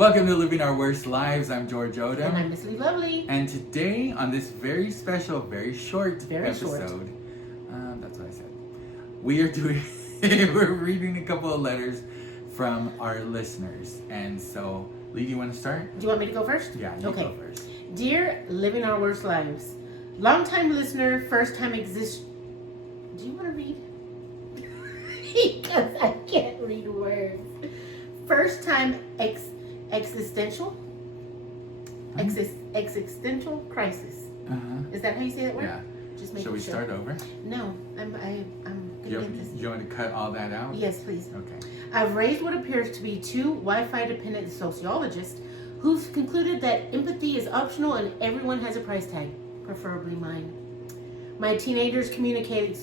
Welcome to Living Our Worst Lives. I'm George Odom. And I'm Miss Lee Lovely. And today, on this very special, very short episode, that's what I said, we are doing, we're reading a couple of letters from our listeners. And so, Lee, do you want to start? Do you want me to go first? Yeah, you go first. Dear Living Our Worst Lives, long-time listener, first-time exist. Do you want to read? Because I can't read words. First-time existential crisis. Is that how you say that word? Yeah. Just make Shall we start over? No, I'm gonna get this. You want to cut all that out? Yes, please. Okay. I've raised what appears to be two Wi-Fi dependent sociologists who've concluded that empathy is optional and everyone has a price tag, preferably mine. My teenagers communicate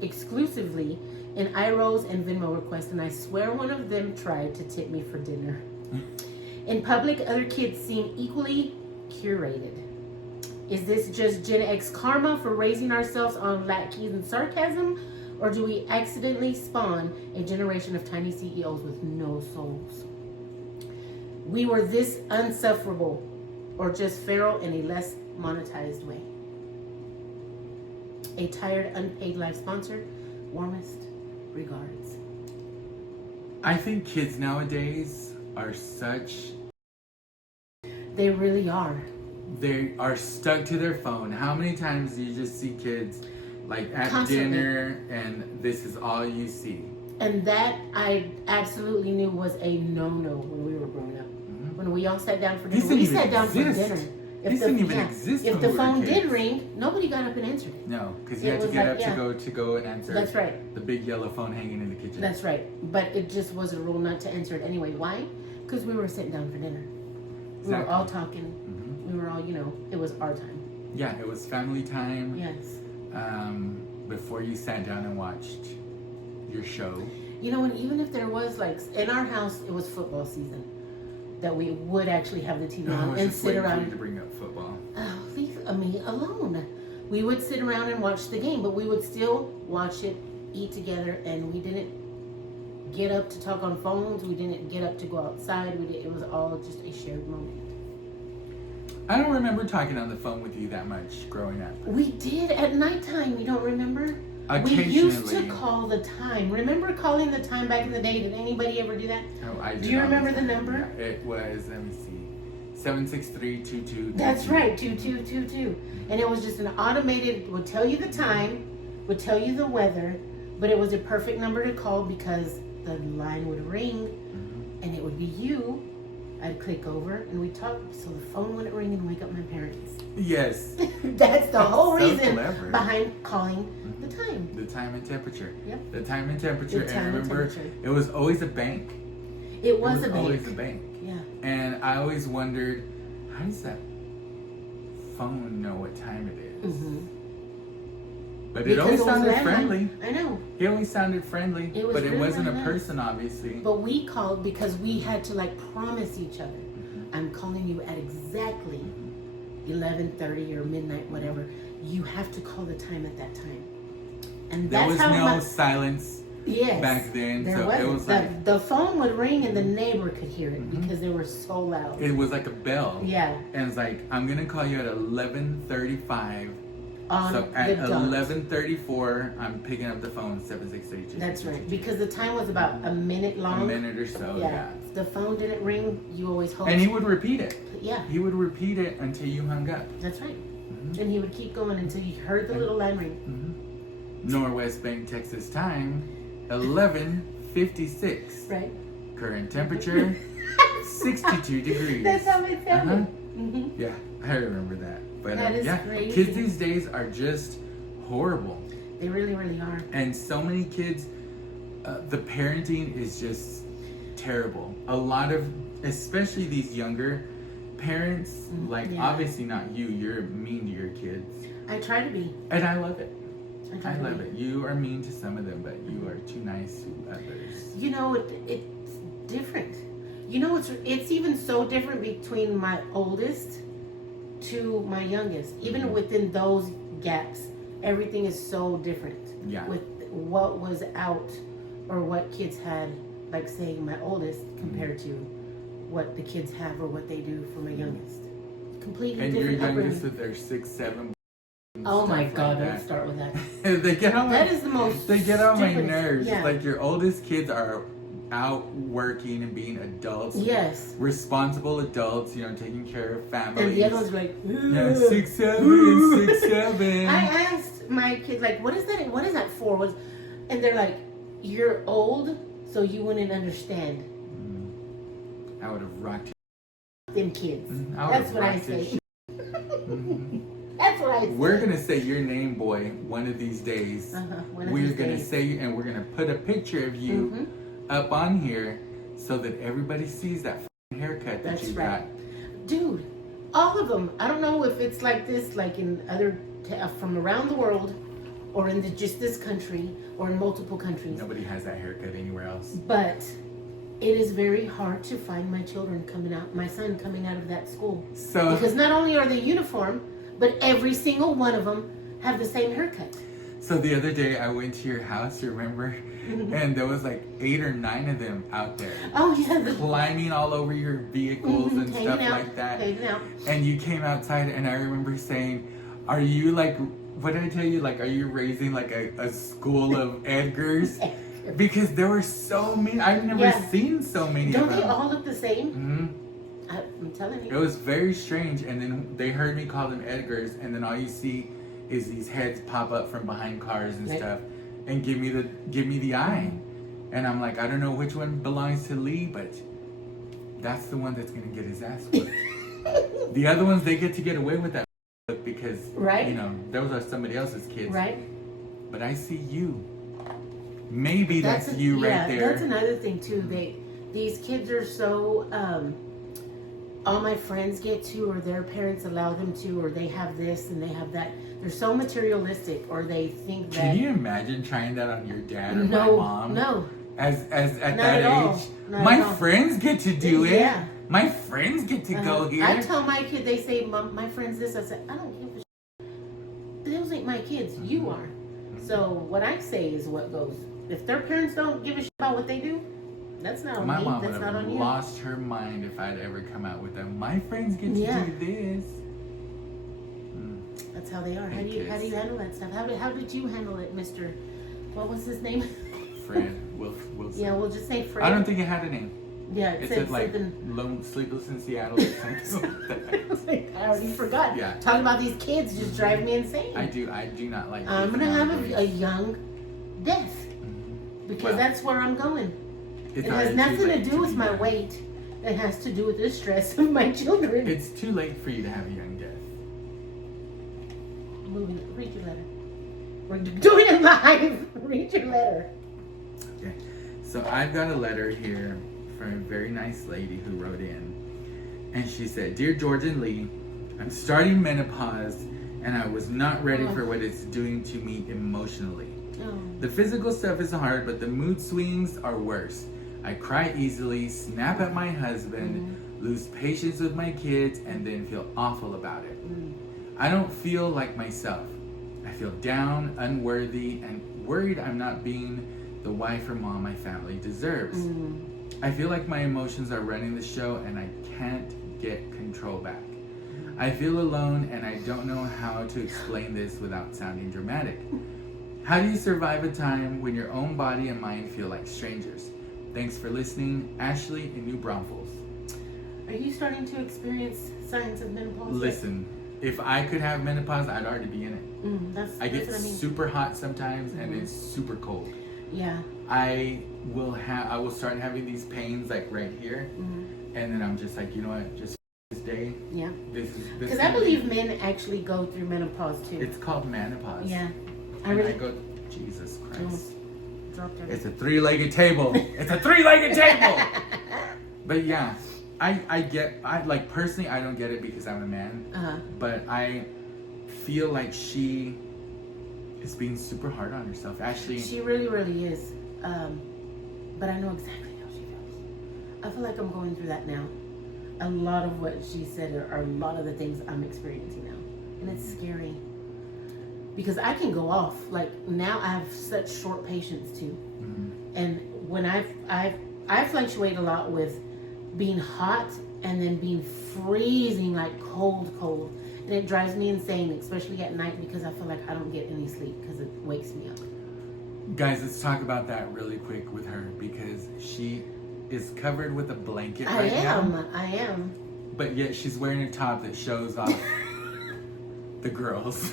exclusively in eye rolls and Venmo requests, and I swear one of them tried to tip me for dinner. In public, other kids seem equally curated. Is this just Gen X karma for raising ourselves on lackeys and sarcasm? Or do we accidentally spawn a generation of tiny CEOs with no souls? We were this unsufferable, or just feral in a less monetized way. A tired, unpaid life sponsor, warmest regards. I think kids nowadays are They really are. They are stuck to their phone. How many times do you just see kids like at Constantly. dinner and this is all you see? And that I absolutely knew was a no-no when we were growing up. Mm-hmm. When we all sat down for dinner. We sat down for dinner. These didn't even exist If when the we were phone kids. did ring, nobody got up and answered it. No, because you had to get up to go and answer. That's right. The big yellow phone hanging in the kitchen. That's right. But it just was a rule not to answer it anyway. Why? Because we were sitting down for dinner. We were all talking. Mm-hmm. We were all, it was our time. Yeah, it was family time. Yes. Before you sat down and watched your show. And even if there was, in our house, it was football season, that we would actually have the TV on and sit around. For you to bring up football. Oh, leave me alone. We would sit around and watch the game, but we would still watch it, eat together, and we didn't get up to talk on phones. We didn't get up to go outside. It was all just a shared moment. I don't remember talking on the phone with you that much growing up. We did at nighttime. You don't remember? Occasionally. We used to call the time. Remember calling the time back in the day? Did anybody ever do that? Oh, I did. Do you remember the number? Yeah, it was, let me see, 763-2222. That's right, 2222. And it was just an automated, would tell you the time, would tell you the weather, but it was a perfect number to call because the line would ring and it would be you. I'd click over and we'd talk so the phone wouldn't ring and wake up my parents. Yes. That's the whole reason clever. behind calling the time. The time and temperature. Yep. The time and temperature. The time and remember, and temperature. it was always a bank. It was a bank. Always a bank. Yeah. And I always wondered, how does that phone know what time it is? Mm-hmm. But it always sounded friendly. I know. He always sounded friendly, but it wasn't a nice. person, obviously. But we called because we had to promise each other. I'm calling you at exactly 11:30 or midnight, whatever. You have to call the time at that time. And there that's was no silence back then. There so wasn't. it was like the phone would ring and the neighbor could hear it because they were so loud. it was like a bell. Yeah. And it's like, I'm gonna call you at 11:35. So at the dot. 11:34, I'm picking up the phone. 763. That's right. Because the time was about a minute long. A minute or so. Yeah. If the phone didn't ring, you always hoped. And he would repeat it. Yeah. He would repeat it until you hung up. That's right. And he would keep going until you heard the little line ring. Northwest Bank, Texas time, 11:56. Right. Current temperature, 62 degrees. That's how it sounded. Yeah, I remember that. But That is yeah, crazy. kids these days are just horrible. They really, really are. And so many kids, the parenting is just terrible. A lot of, especially these younger parents, obviously not you, you're mean to your kids. I try to be. And I love it. I love it. You are mean to some of them, but you are too nice to others. It's different. It's even so different between my oldest to my youngest. Even within those gaps, everything is so different. Yeah. With what was out or what kids had, like say my oldest compared to what the kids have or what they do for my youngest. Completely and different your youngest upbringing. with their 6, 7. Oh my God! Like Don't start with that. They get on That is the most. They get on my stupidest- nerves. Yeah. Like your oldest kids are out working and being adults. Yes. Responsible adults, taking care of families. And the other one's like, yeah, 6, 7, 6, 7. I asked my kids, like, what is that? What is that for? And they're like, you're old, so you wouldn't understand. I would have rocked Them kids. That's what I say. That's what I say. We're gonna say your name, boy, one of these days. We're gonna say you, and we're gonna put a picture of you up on here so that everybody sees that haircut that you got. Dude, all of them. I don't know if it's like this, like in other from around the world, or in just this country, or in multiple countries. Nobody has that haircut anywhere else. But it is very hard to find my children my son coming out of that school. So because not only are they uniform, but every single one of them have the same haircut. So the other day I went to your house, you remember? And there was like 8 or 9 of them out there. Oh yeah, climbing all over your vehicles and stuff like that. And you came outside, and I remember saying, "Are you like? What did I tell you? Like, are you raising like a school of Edgars?" Because there were so many. I've never seen so many. Don't of them. they all look the same? Mm-hmm. I'm telling you. It was very strange, and then they heard me call them Edgars, and then all you see is these heads pop up from behind cars and stuff, and give me the eye, and I'm like, I don't know which one belongs to Lee, but that's the one that's gonna get his ass whipped. The other ones, they get away with that because those are somebody else's kids. Right. But I see you. Maybe that's you right there. That's another thing too. These kids are so. All my friends get to, or their parents allow them to, or they have this and they have that. They're so materialistic, or they think that. Can you imagine trying that on your dad or my mom? No. At that age, my friends get to do it. Yeah. My friends get to go here. I tell my kid, they say, "Mom, my friends this." I said, "I don't give a shit. Those ain't my kids. You are." So what I say is what goes. If their parents don't give a shit about what they do, that's not on me. My mom That's would not have on you. lost her mind if I'd ever come out with them. My friends get to do this. That's how they are. How do you handle that stuff? How did you handle it, Mr. What was his name? Fred Wilson. Yeah, we'll just say Fred. I don't think it had a name. Yeah, it said like Lone Sleepless in Seattle or something like that. I already forgot. Yeah. Talking about these kids just drive me insane. I do not like. I'm gonna have a young death because that's where I'm going. It has nothing to do with my weight. It has to do with the stress of my children. It's too late for you to have a young death. Read your letter. We're doing it live. Read your letter. Okay. So I've got a letter here from a very nice lady who wrote in. And she said, "Dear George and Lee, I'm starting menopause and I was not ready for what it's doing to me emotionally. The physical stuff is hard, but the mood swings are worse. I cry easily, snap at my husband, lose patience with my kids, and then feel awful about it. I don't feel like myself. I feel down, unworthy, and worried I'm not being the wife or mom my family deserves. I feel like my emotions are running the show and I can't get control back. I feel alone and I don't know how to explain this without sounding dramatic. How do you survive a time when your own body and mind feel like strangers? Thanks for listening, Ashley in New Braunfels." Are you starting to experience signs of menopause? Listen, if I could have menopause, I'd already be in it. I get super hot sometimes and it's super cold. Yeah. I will start having these pains like right here, and then I'm just like, you know what, just this day. Yeah. This because I believe men actually go through menopause too. It's called menopause. Yeah. I go, Jesus Christ. It's a 3-legged table. It's a 3-legged table. But yeah, I like personally, I don't get it because I'm a man. But I feel like she is being super hard on herself. Actually, she really, really is. But I know exactly how she feels. I feel like I'm going through that now. A lot of what she said are a lot of the things I'm experiencing now, and it's scary. Because I can go off. Like now, I have such short patience too, and when I fluctuate a lot with being hot and then being freezing, like cold. And it drives me insane, especially at night, because I feel like I don't get any sleep because it wakes me up. Guys, let's talk about that really quick with her, because she is covered with a blanket I now. I am. But yet she's wearing a top that shows off the girls.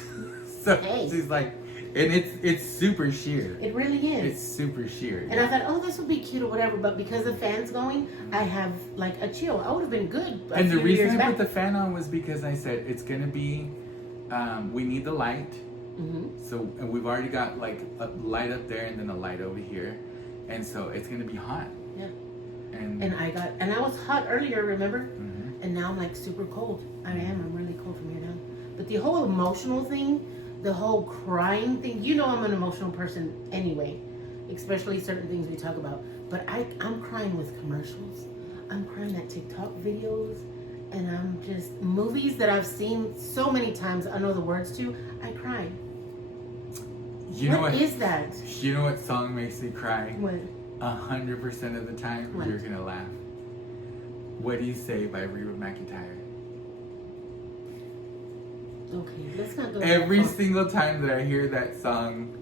So she's like, and it's super sheer. It really is. It's super sheer. And I thought, oh, this would be cute or whatever, but because the fan's going, I have like a chill. I would have been good. And the reason I put the fan on was because I said it's gonna be, we need the light. Mm-hmm. So, and we've already got like a light up there and then a light over here, and so it's gonna be hot. Yeah. And I was hot earlier, remember? Mm-hmm. And now I'm like super cold. I'm really cold from here down. But the whole emotional thing, the whole crying thing, you know I'm an emotional person anyway, especially certain things we talk about. But I'm crying with commercials. I'm crying at TikTok videos. And I'm just, movies that I've seen so many times, I know the words to, I cry. you know what is that? You know what song makes me cry? What? 100% of the time, What? you're gonna laugh. What Do You Say by Reba McEntire. Okay, let's not go Every that far. single time that I hear that song,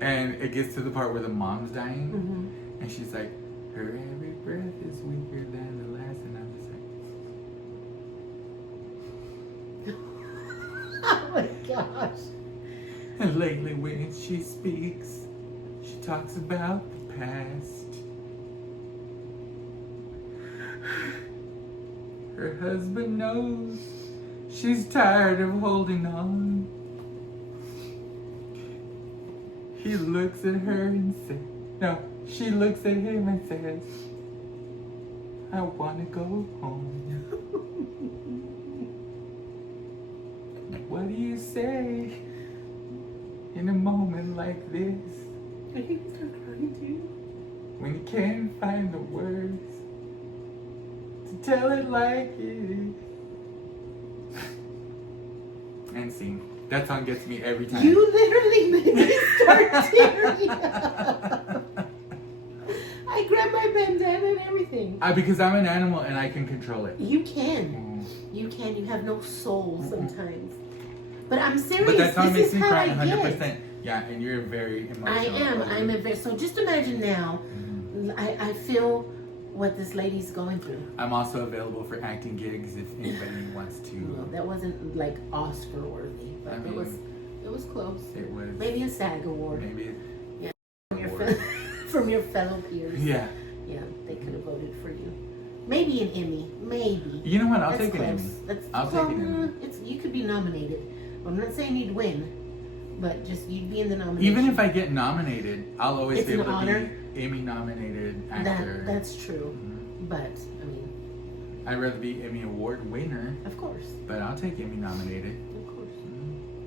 and it gets to the part where the mom's dying, Mm-hmm. and she's like, her every breath is weaker than the last, and I'm just like, Oh my gosh. and lately when she speaks, she talks about the past. Her husband knows she's tired of holding on. He looks at her and says, no, she looks at him and says, I want to go home. What do you say in a moment like this? I think I'm crying too. When you can't find the words to tell it like it is. And scene. That song gets me every time. You literally made me start tearing up. I grabbed my bandana and everything. Because I'm an animal and I can control it. You can. You can. You have no soul sometimes. But I'm serious. But that song this makes is me how cry I 100%. get. Yeah, and you're very emotional. I am. I'm a very. So just imagine now. I feel what this lady's going through. I'm also available for acting gigs if anybody wants to. Well, that wasn't like Oscar worthy, but it was close. It was. Maybe a SAG award. Maybe. Yeah. From your fellow peers. Yeah. Yeah, they could have voted for you. Maybe an Emmy. Maybe. You know what? I'll That's take an close. Emmy. I'll take an Emmy. You could be nominated. I'm not saying you'd win, but just you'd be in the nomination. Even if I get nominated, I'll always It's be able an to honor. be Emmy nominated actor. That's true. But I mean, I'd rather be Emmy Award winner, of course. but I'll take Emmy nominated. Of course.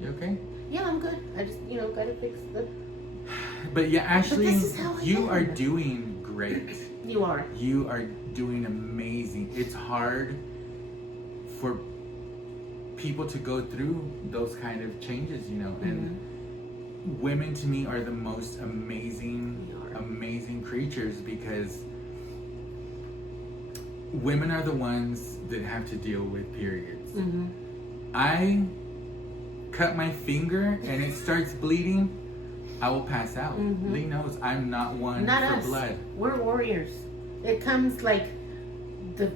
You okay? Yeah, I'm good. I just gotta fix the. But yeah, Ashley, this is how I you am. are doing great. You are. You are doing amazing. It's hard for people to go through those kind of changes, and women to me are the most amazing creatures, because women are the ones that have to deal with periods. I cut my finger and it starts bleeding, I will pass out. Lee knows I'm not one Not for us. blood. We're warriors. It comes like the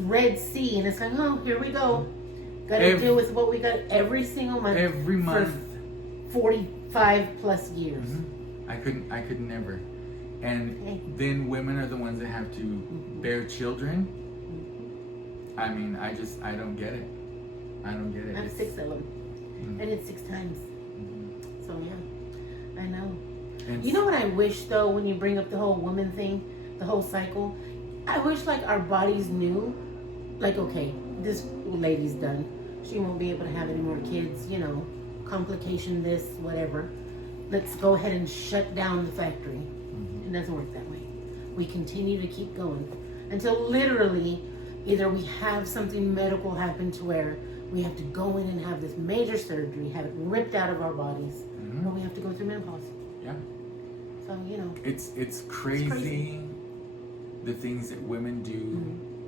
Red Sea, and it's like, oh, here we go. Got to deal with what we got every single month. Every month. For 45 plus years. I could never. And then women are the ones that have to bear children. I mean, I don't get it. I don't get it. I have 6 of them. And it's 6 times. So yeah, I know. And you know what I wish though, when you bring up the whole woman thing, the whole cycle, I wish like our bodies knew, like, okay, this lady's done. She won't be able to have any more kids, complication this, whatever. Let's go ahead and shut down the factory. It doesn't work that way. We continue to keep going until literally either we have something medical happen to where we have to go in and have this major surgery, have it ripped out of our bodies, or we have to go through menopause. Yeah. So, It's crazy the things that women do,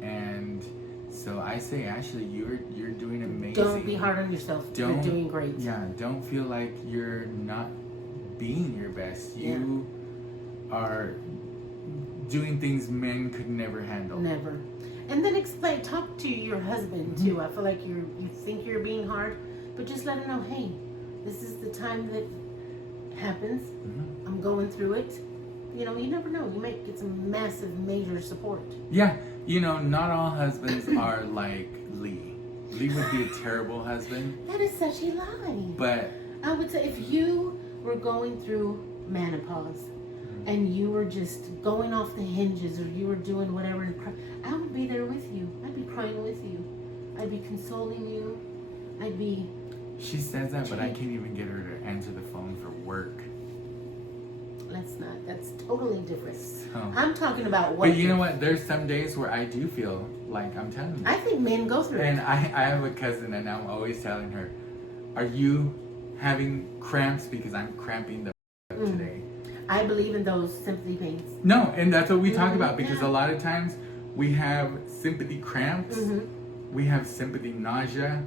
and so I say, Ashley, you're doing amazing. Don't be hard on yourself. You're doing great. Yeah, don't feel like you're not being your best. You are doing things men could never handle. Never. And then talk to your husband too. I feel like you think you're being hard, but just let him know, hey, this is the time that happens. I'm going through it. You know, you never know. You might get some massive, major support. Yeah, you know, not all husbands are like Lee. Lee would be a terrible husband. That is such a lie. But I would say if you were going through menopause and you were just going off the hinges, or you were doing whatever, I would be there with you. I'd be crying with you. I'd be consoling you. I'd be... She says that, but I can't even get her to answer the phone for work. That's totally different. So, I'm talking about what... But you know what? There's some days where I do feel like, I'm telling you. I think men go through and it. I have a cousin, and I'm always telling her, are you having cramps? Because I'm cramping the up today. I believe in those sympathy pains. No, and that's what we talk about, because a lot of times we have sympathy cramps, we have sympathy nausea,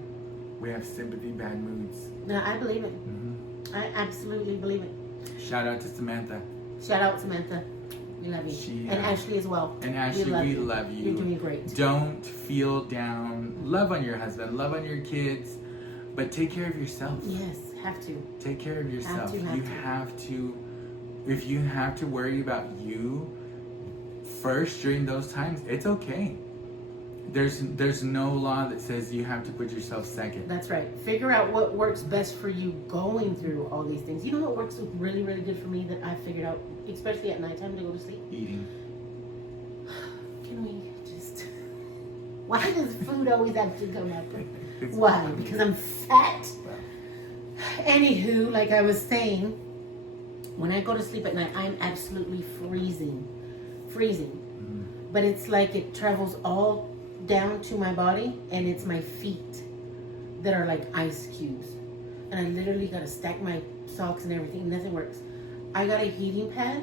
we have sympathy bad moods. No, I believe it. I absolutely believe it. Shout out to Samantha. Shout out Samantha. We love you. And Ashley as well. And Ashley, we love you. You're doing great. Don't feel down. Love on your husband. Love on your kids. But take care of yourself. Yes, have to. Take care of yourself. You have to. If you have to worry about you first during those times, it's okay. There's no law that says you have to put yourself second. That's right. Figure out what works best for you going through all these things. You know what works really, really good for me that I figured out, especially at nighttime to go to sleep? Eating. Can we just... Why does food always have to come up? Why? Because I'm fat? Anywho, like I was saying, when I go to sleep at night, I'm absolutely freezing. But it's like it travels all down to my body, and it's my feet that are like ice cubes. And I literally gotta stack my socks and everything. Nothing works. I got a heating pad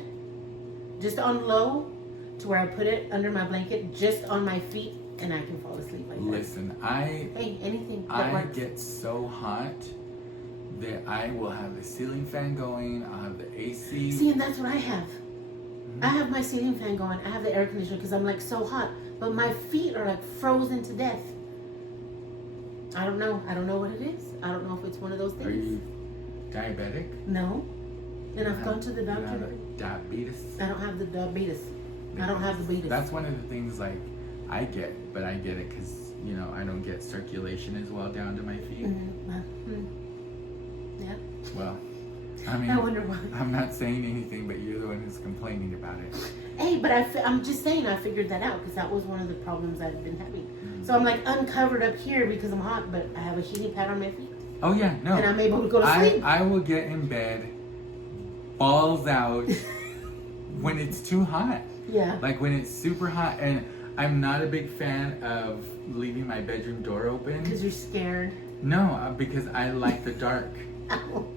just on low to where I put it under my blanket just on my feet, and I can fall asleep like that. Listen, anything that I works. get so hot that I will have the ceiling fan going. I'll have the AC. See, and that's what I have. I have my ceiling fan going. I have the air conditioner because I'm like so hot. But my feet are like frozen to death. I don't know. I don't know what it is. I don't know if it's one of those things. Are you diabetic? No. And I've gone to the doctor. You have diabetes? I don't have the diabetes. I don't have the beatus. That's one of the things like I get, but I get it because, you know, I don't get circulation as well down to my feet. Yeah. Well, I mean, I wonder why. I'm not saying anything, but you're the one who's complaining about it. Hey, but I'm just saying I figured that out because that was one of the problems I've been having. So I'm like uncovered up here because I'm hot, but I have a heating pad on my feet. Oh yeah, no. And I'm able to go to sleep. I will get in bed, balls out, when it's too hot. Yeah. Like when it's super hot, and I'm not a big fan of leaving my bedroom door open. Because you're scared. No, because I like the dark.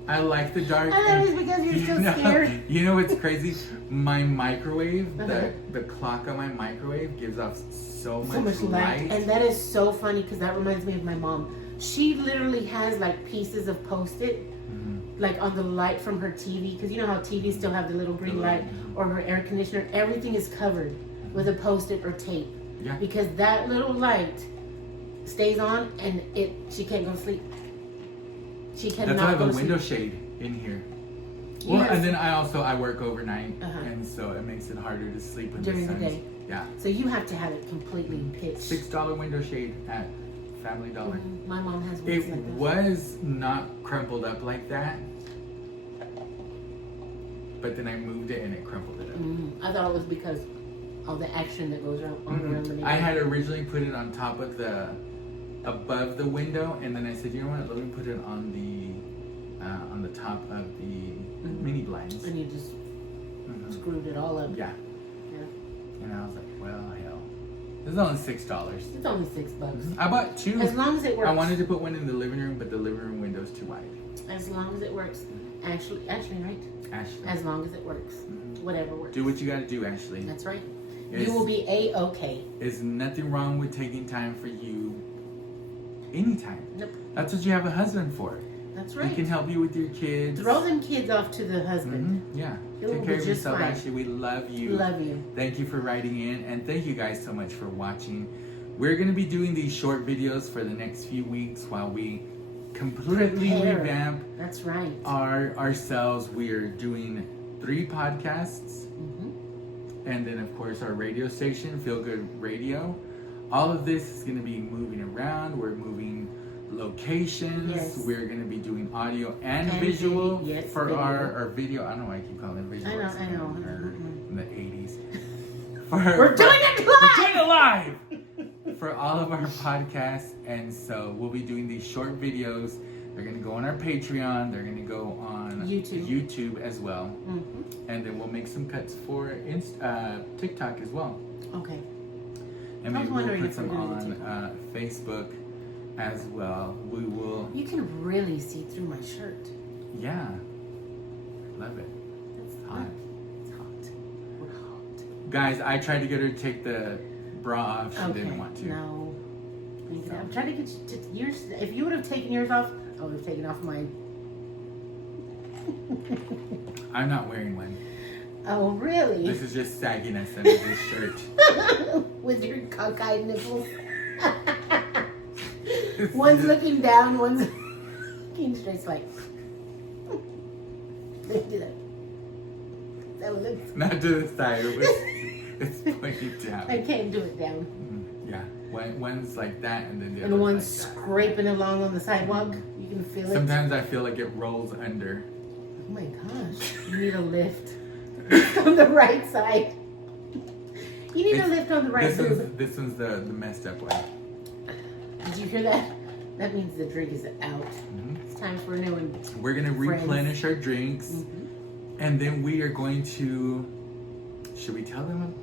I like the dark. I thought it was because you're so scared. You know what's crazy? My microwave, the clock on my microwave gives off so much light. And that is so funny because that reminds me of my mom. She literally has like pieces of Post-it, like on the light from her TV. Because you know how TVs still have the little green light, or her air conditioner. Everything is covered with a Post-it or tape. Yeah. Because that little light stays on, and she can't go to sleep. She cannot. That's why I have a go to window sleep. shade in here. Well, and then I work overnight, and so it makes it harder to sleep when during the the day. Yeah. So you have to have it completely pitched. $6 window shade at Family Dollar. My mom has one. It was not crumpled up like that, but then I moved it and it crumpled it up. I thought it was because of the action that goes around the neighborhood. I had originally put it on top of above the window, and then I said, you know what? Let me put it on the top of the mini blinds. And you just screwed it all up. Yeah. And I was like, well, hell. This is only $6. It's only $6. I bought two. As long as it works. I wanted to put one in the living room, but the living room window's too wide. As long as it works. Ashley, right? Ashley. As long as it works. Whatever works. Do what you gotta do, Ashley. That's right. You will be A-okay. There's nothing wrong with taking time for you anytime. Nope. That's what you have a husband for. That's right. He can help you with your kids. Throw them kids off to the husband. Mm-hmm. Yeah. He'll Take care be of just yourself, fine. Ashley. We love you. Love you. Thank you for writing in, and thank you guys so much for watching. We're going to be doing these short videos for the next few weeks while we completely revamp That's right. ourselves. We're doing 3 podcasts, and then of course our radio station, Feel Good Radio. All of this is going to be moving around. We're moving locations. Yes. We're going to be doing audio and visual for video. our video. I don't know why I keep calling it visual. I know. In the 80s. We're doing it live! We're doing it live! For all of our podcasts, and so we'll be doing these short videos. They're going to go on our Patreon. They're going to go on YouTube as well. And then we'll make some cuts for TikTok as well. Okay. And maybe we'll put some on Facebook as well. We will. You can really see through my shirt. Yeah. Love it. It's hot. It's hot. We're hot. Guys, I tried to get her to take the bra off. She didn't want to. No. I'm trying to get you to yours. If you would have taken yours off, I would have taken off mine. I'm not wearing one. Oh, really? This is just sagginess under this shirt. With your cockeyed nipples. One's looking down, one's looking straight. It's like, they do that. That would look. Not to the side. It's pointed down. I can't do it down. Yeah. One's like that, and then the And other's one's like scraping along on the sidewalk. You can feel it. Sometimes I feel like it rolls under. Oh my gosh. You need a lift. On the right side. You need a lift on the right boob. This one's the messed up one. Did you hear that? That means the drink is out. It's time for a new one. We're going to replenish our drinks. And then we are going to... Should we tell them?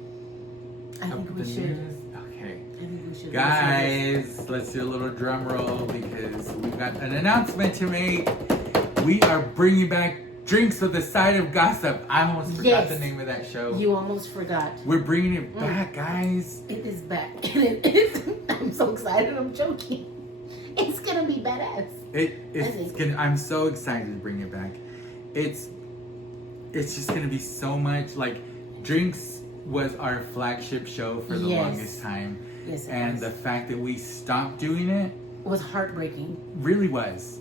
I think we should. News? Okay. I think we should. Guys, let's do a little drum roll because we've got an announcement to make. We are bringing back Drinks with a Side of Gossip. I almost forgot the name of that show. You almost forgot. We're bringing it back, guys. It is back. And it is. I'm so excited. I'm joking. It's going to be badass. I'm so excited to bring it back. It's just going to be so much. Like, Drinks was our flagship show for the longest time. Yes, and the fact that we stopped doing it was heartbreaking. Really was.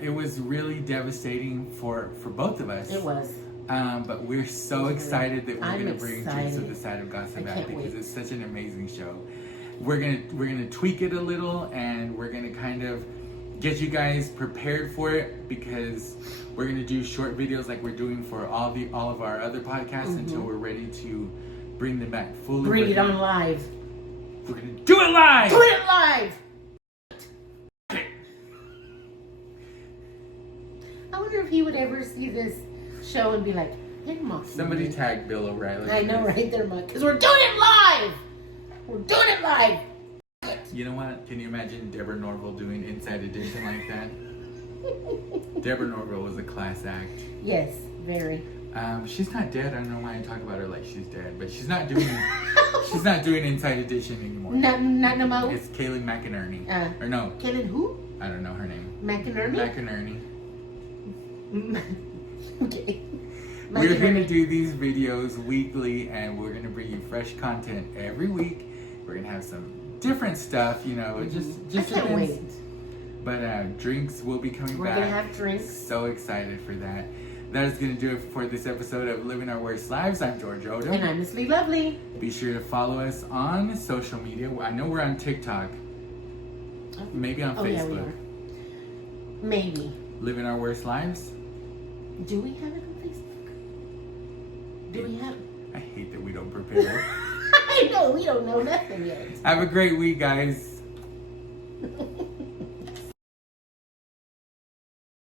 It was really devastating for both of us. It was. But we're so excited that we're going to bring Drinks with the Side of Gossip back because it's such an amazing show. We're gonna tweak it a little, and we're gonna kind of get you guys prepared for it because we're gonna do short videos like we're doing for all of our other podcasts until we're ready to bring them back fully. Bring it on live. We're gonna do it live. Do it live. I wonder if he would ever see this show and be like, "Hey, Mom." Somebody tag Bill O'Reilly. I know, right there, Mom. Because we're doing it live. We're doing it live. You know what? Can you imagine Deborah Norville doing Inside Edition like that? Deborah Norville was a class act. Yes, very. She's not dead. I don't know why I talk about her like she's dead, but she's not doing she's not doing Inside Edition anymore. Not no more. It's Kaylin McInerney. Or no. Kaylin who? I don't know her name. McInerney. Okay. We're going to do these videos weekly, and we're going to bring you fresh content every week. We're going to have some different stuff, you know. Just I can't wait. But drinks will be coming back. We're going to have drinks. So excited for that. That is going to do it for this episode of Living Our Worst Lives. I'm George Odom. And I'm Miss Lee Lovely. Be sure to follow us on social media. I know we're on TikTok. Maybe on Facebook. Yeah, we are. Maybe. Living Our Worst Lives. Do we have it on Facebook? Do we have it? I hate that we don't prepare. I know, we don't know nothing yet. Have a great week, guys.